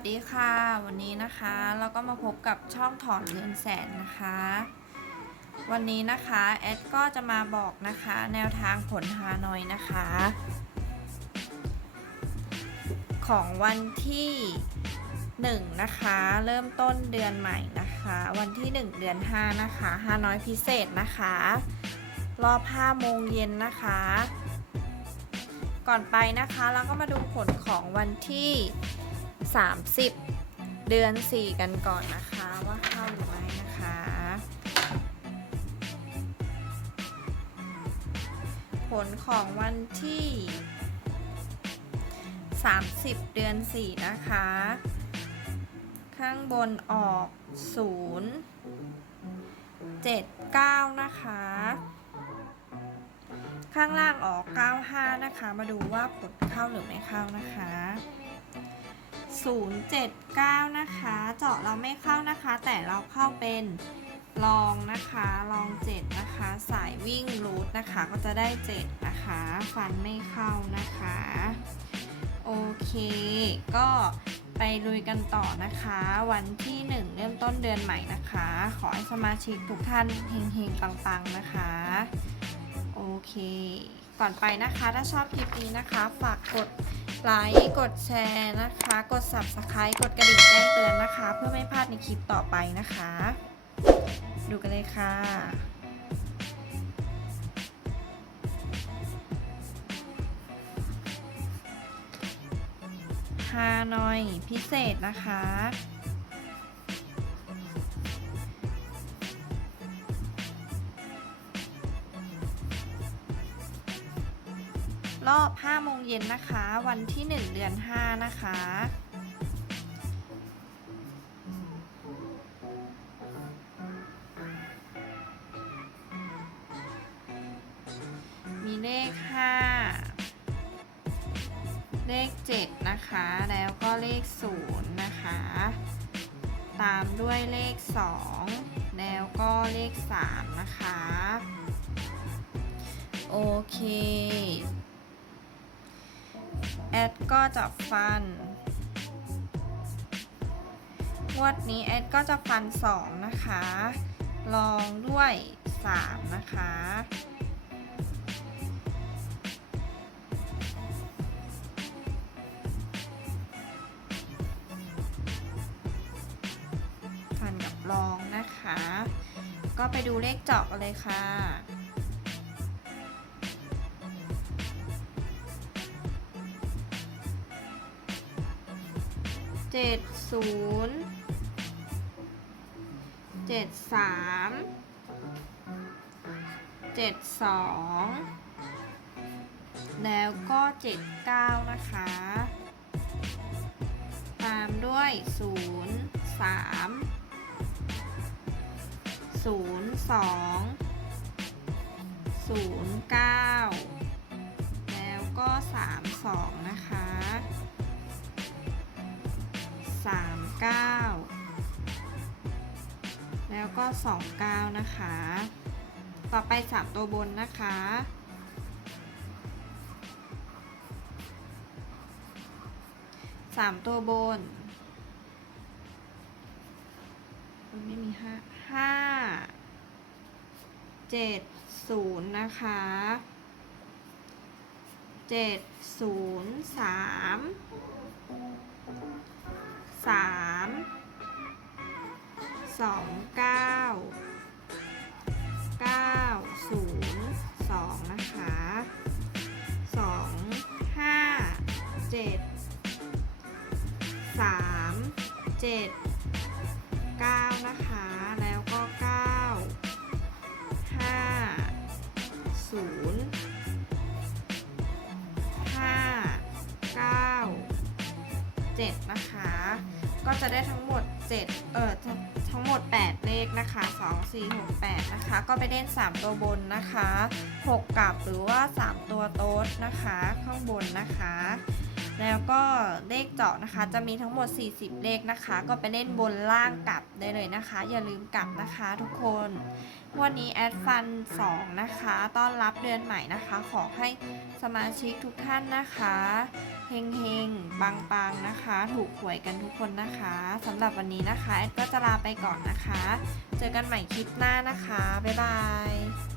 สดีค่ะ วันนี้นะคะเราก็มาพบกับช่องถอนเงินแสนนะคะ วันนี้นะคะแอดก็จะมาบอกนะคะ แนวทางผลฮานอยนะคะ ของวันที่ 1 นะคะ เริ่มต้นเดือนใหม่นะคะ วันที่ 1 เดือน 5 นะคะฮานอยพิเศษนะคะ รอบ5โมงเย็นนะคะ ก่อนไปนะคะเราก็มาดูผลของวันที่ 30 เดือน 4 กันก่อนนะคะ ว่าเข้าหรือไม่นะคะ ผลของวันที่ 30 เดือน 4 นะคะ ข้างบนออก 0 7 9 นะคะข้างล่างออก 95 นะคะ มาดูว่าผลเข้าหรือไม่เข้านะคะ 079 นะคะ เจาะเราไม่เข้านะคะ แต่เราเข้าเป็นลองนะคะลอง 7 นะคะ สายวิ่งรูทนะคะ ก็จะได้ 7 นะคะ ฟันไม่เข้านะคะ โอเค ก็ไปลุยกันต่อนะคะ วันที่ 1 เริ่มต้นเดือนใหม่นะคะ ขอให้สมาชิกทุกท่านเฮงๆปังๆนะคะ โอเค ก่อนไปนะคะถ้าชอบคลิปนี้นะคะ ฝากกด ไลค์ กดแชร์นะคะ กด subscribe กดกระดิ่งแจ้งเตือนนะคะ เพื่อไม่พลาดในคลิปต่อไปนะคะ ดูกันเลยค่ะฮานอยพิเศษนะคะ รอบ5โมงเย็นนะคะ วันที่ 1 เดือน 5 นะคะ มีเลข 5 เลข 7 นะคะ แล้วก็เลข 0 นะคะ ตามด้วยเลข 2 แล้วก็เลข 3 นะคะ โอเค แอดก็จะฟัน งวดนี้แอดก็จะฟัน 2 นะคะ ลองด้วย 3 นะคะ ฟันกับลองนะคะ ก็ไปดูเลขเจาะกันเลยค่ะ เจ็ดศูนย์เจ็ดสามเจ็ดสองแล้วก็เจ็ดเก้านะคะ ตามด้วยศูนย์สามศูนย์สองศูนย์เก้าแล้วก็สามสองนะคะ 9 แล้วก็ 29 นะคะ ต่อไป 3 ตัวบนนะคะสามตัวบน ไม่มีห้าเจ็ดศูนย์นะคะเจ็ดศูนย์สาม สามสองเก้าเก้าศูนย์สองนะคะสองห้าเจ็ดสามเจ็ดเก้านะคะ แล้วก็เก้าห้าศูนย์ห้าเก้า7นะคะ ก็จะได้ทั้งหมด7เอ่อทั้งทั้งหมด 8 เลขนะคะ 2 4 6 8 นะคะ ก็ไปเล่น 3 ตัวบนนะคะ 6กลับหรือว่า 3 ตัวโต๊ดนะคะ ข้างบนนะคะ แล้วก็เลขเจาะนะคะ จะมีทั้งหมด 40 เลขนะคะ ก็ไปเล่นบนล่างกลับได้เลยนะคะ อย่าลืมกลับนะคะทุกคนวันนี้แอดฟัน2นะคะ ต้อนรับเดือนใหม่นะคะ ขอให้สมาชิกทุกท่านนะคะเฮงเฮงปังปังนะคะ ถูกหวยกันทุกคนนะคะสำหรับวันนี้นะคะแอดก็จะลาไปก่อนนะคะ เจอกันใหม่คลิปหน้านะคะ บ๊ายบาย